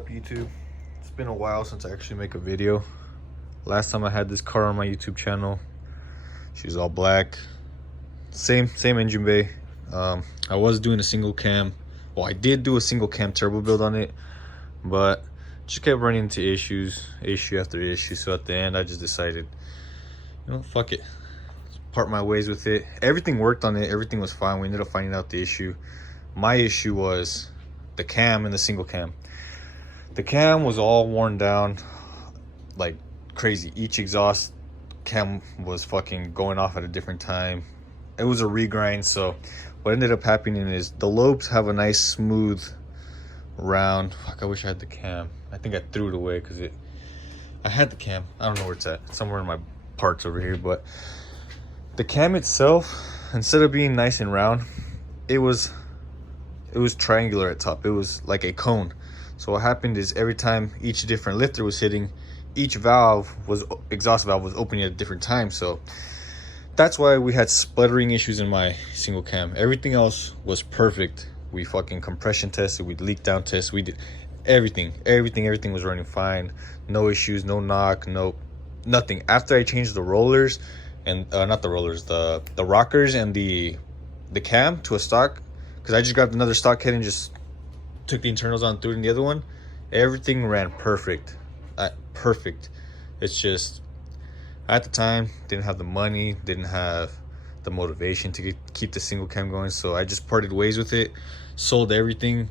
up, YouTube? It's been a while since I actually make a video. Last time I had this car on my YouTube channel, she was all black, same engine bay. I was doing a single cam. Well, I did do a single cam turbo build on it, but just kept running into issue after issue. So at the end, I just decided, you know, fuck it, part my ways with it. Everything worked on it, everything was fine. We ended up finding out the issue. My issue was the cam and the single cam. The cam was all worn down like crazy. Each exhaust cam was fucking going off at a different time. It was a regrind. So what ended up happening is the lobes have a nice smooth round. Fuck, I wish I had the cam. I think I threw it away because I had the cam. I don't know where it's at. It's somewhere in my parts over here. But the cam itself, instead of being nice and round, it was triangular at top. It was like a cone. So what happened is every time each different lifter was hitting, each exhaust valve was opening at a different time. So that's why we had sputtering issues in my single cam. Everything else was perfect. We fucking compression tested, we leak down tested, we did everything was running fine. No issues, no knock, nothing. After I changed the rollers and not the rollers, the rockers and the cam to a stock, because I just grabbed another stock head and just took the internals on, threw it in the other one. Everything ran perfect. Perfect. It's just at the time didn't have the money, didn't have the motivation to keep the single cam going, so I just parted ways with it. Sold everything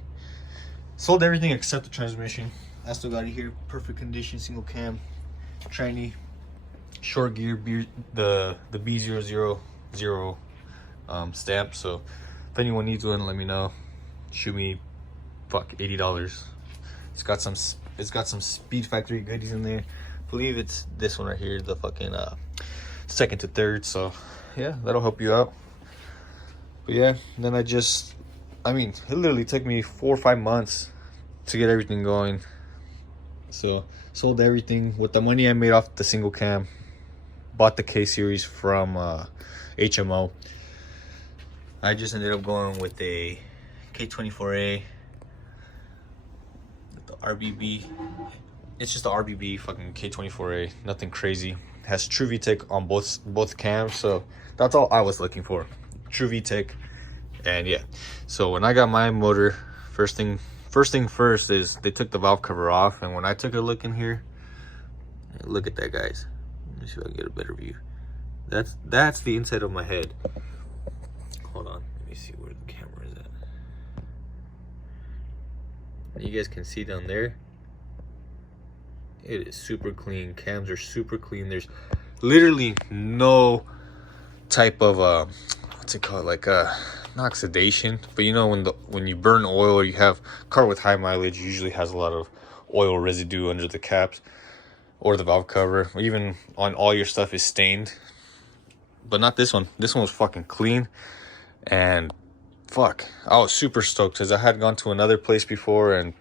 except the transmission. I still got it here, perfect condition, single cam, tranny, short gear, the B000 stamp. So if anyone needs one, let me know. Shoot me $80. It's got some Speed Factory goodies in there. I believe it's this one right here, the fucking second to third. So yeah, that'll help you out. But yeah, then it literally took me 4 or 5 months to get everything going. So sold everything with the money I made off the single cam. Bought the K series from HMO. I just ended up going with a K24 the RBB. It's just the RBB fucking K24, nothing crazy. Has true VTEC on both cams, so that's all I was looking for, true VTEC. And yeah, so when I got my motor, first thing first is they took the valve cover off, and when I took a look in here, look at that, guys. Let me see if I can get a better view. That's the inside of my head. Hold on, let me see where the camera is at. You guys can see down there, it is super clean. Cams are super clean. There's literally no type of what's it called, like not oxidation, but you know when you burn oil, or you have car with high mileage, usually has a lot of oil residue under the caps or the valve cover, or even on all your stuff is stained. But not this one. This one was fucking clean. And fuck, I was super stoked because I had gone to another place before, and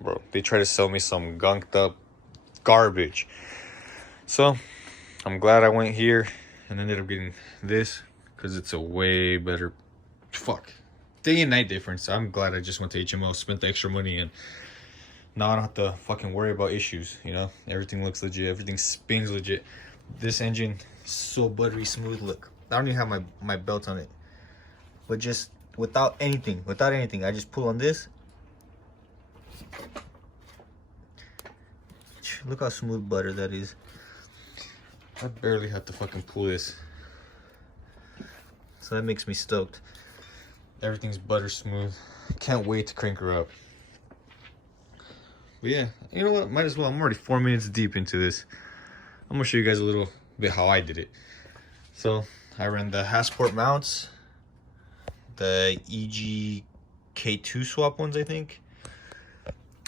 bro, they tried to sell me some gunked up garbage. So I'm glad I went here and ended up getting this, because it's a way better day and night difference. I'm glad I just went to HMO, spent the extra money, and now I don't have to fucking worry about issues. You know, everything looks legit, everything spins legit. This engine so buttery smooth. Look, I don't even have my belt on it, but just without anything, I just pull on this. Look how smooth butter that is. I barely have to fucking pull this, so that makes me stoked. Everything's butter smooth. Can't wait to crank her up. But yeah, you know what, might as well. I'm already 4 minutes deep into this. I'm gonna show you guys a little bit how I did it. So I ran the Hasport mounts, the EG K2 swap ones, I think,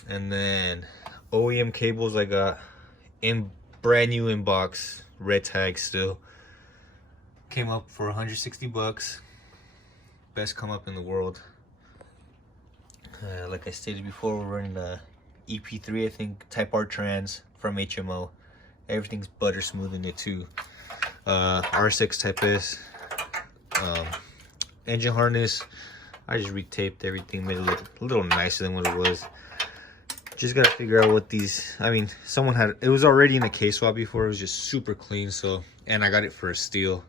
and then OEM cables I got in brand new inbox, red tag still. Came up for 160 bucks. Best come up in the world. Like I stated before, we're running the EP3, I think, Type R trans from HMO. Everything's butter smooth in it too. R6 Type S. Engine harness, I just retaped everything, made it look a little nicer than what it was. Just gotta figure out what these, I mean, someone had, it was already in a K-swap before. It was just super clean. So, and I got it for a steal.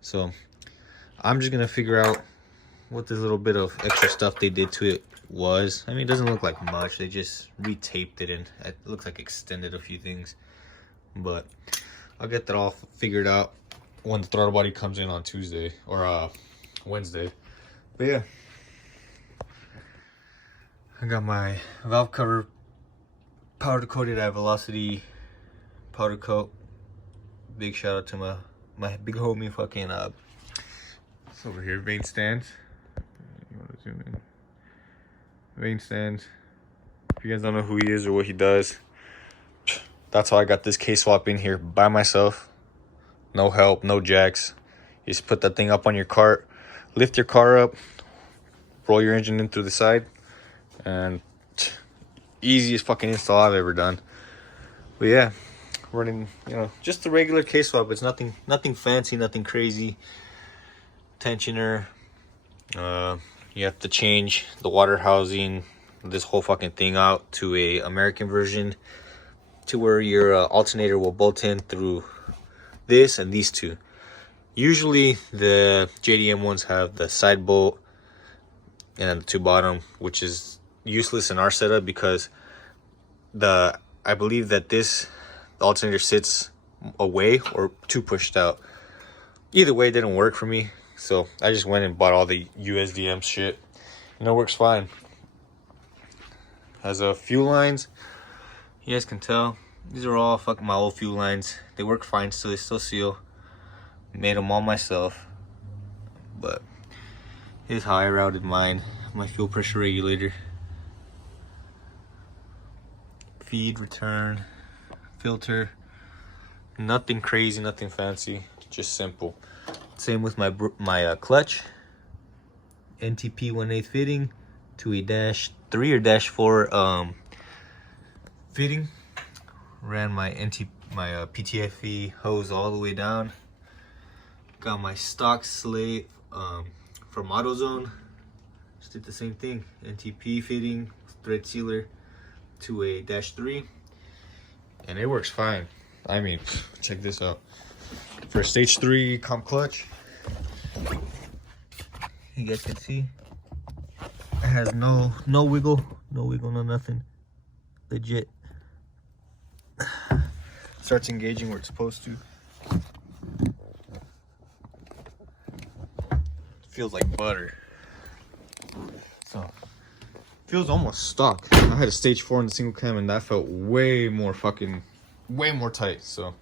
So I'm just gonna figure out what this little bit of extra stuff they did to it was. I mean, it doesn't look like much. They just retaped it and it looks like extended a few things. But I'll get that all figured out when the throttle body comes in on Tuesday or Wednesday. But yeah, I got my valve cover powder coated at Velocity powder coat. Big shout out to my big homie fucking it's over here, vane stands. You want to zoom in? Vane stands. If you guys don't know who he is or what he does, that's how I got this K-swap in here by myself. No help, no jacks. You just put that thing up on your cart, lift your car up, roll your engine in through the side, and easiest fucking install I've ever done. But yeah, running, you know, just the regular K-swap. It's nothing fancy, nothing crazy. Tensioner. You have to change the water housing, this whole fucking thing out to a American version, to where your alternator will bolt in through this and these two. Usually the JDM ones have the side bolt and then the two bottom, which is useless in our setup because I believe that the alternator sits away or too pushed out. Either way, it didn't work for me, so I just went and bought all the USDM shit, and it works fine. Has fuel lines. You guys can tell these are all fucking my old fuel lines. They work fine still. They still seal. Made them all myself, but here's how I routed mine. My fuel pressure regulator, feed, return, filter. Nothing crazy, nothing fancy, just simple. Same with my clutch. NTP 1/8 fitting to a -3 or -4 fitting. Ran my PTFE hose all the way down. Got my stock slate from AutoZone. Just did the same thing. NTP fitting, thread sealer to a -3, and it works fine. I mean, check this out. For a stage 3 comp clutch, you guys can see it has no wiggle, no nothing. Legit. Starts engaging where it's supposed to. Feels like butter. So feels almost stock. I had a stage 4 in the single cam and that felt way more tight. So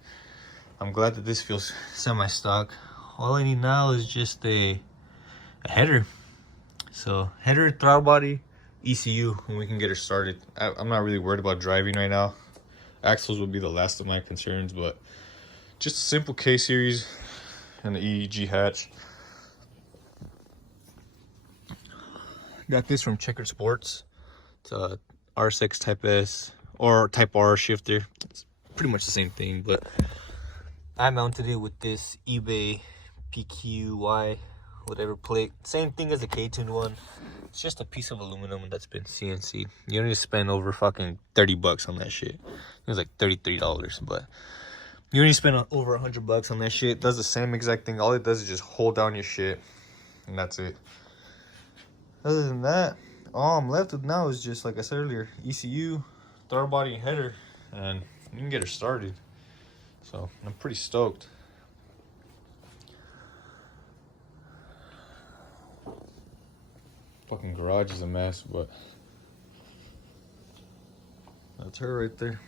I'm glad that this feels semi-stock. All I need now is just a header. So header, throttle body, ECU, and we can get her started. I'm not really worried about driving right now. Axles would be the last of my concerns, but just a simple K series and the EG hatch. Got this from Checker Sports. It's a RSX Type S or Type R shifter. It's pretty much the same thing, but I mounted it with this eBay PQY whatever plate. Same thing as the K-tuned one. It's just a piece of aluminum that's been CNC'd. You don't need to spend over fucking 30 bucks on that shit. It was like $33, but you don't need to spend over 100 bucks on that shit. It does the same exact thing. All it does is just hold down your shit, and that's it. Other than that, all I'm left with now is just, like I said earlier, ECU, throttle body, and header, and you can get her started. So I'm pretty stoked. Fucking garage is a mess, but that's her right there.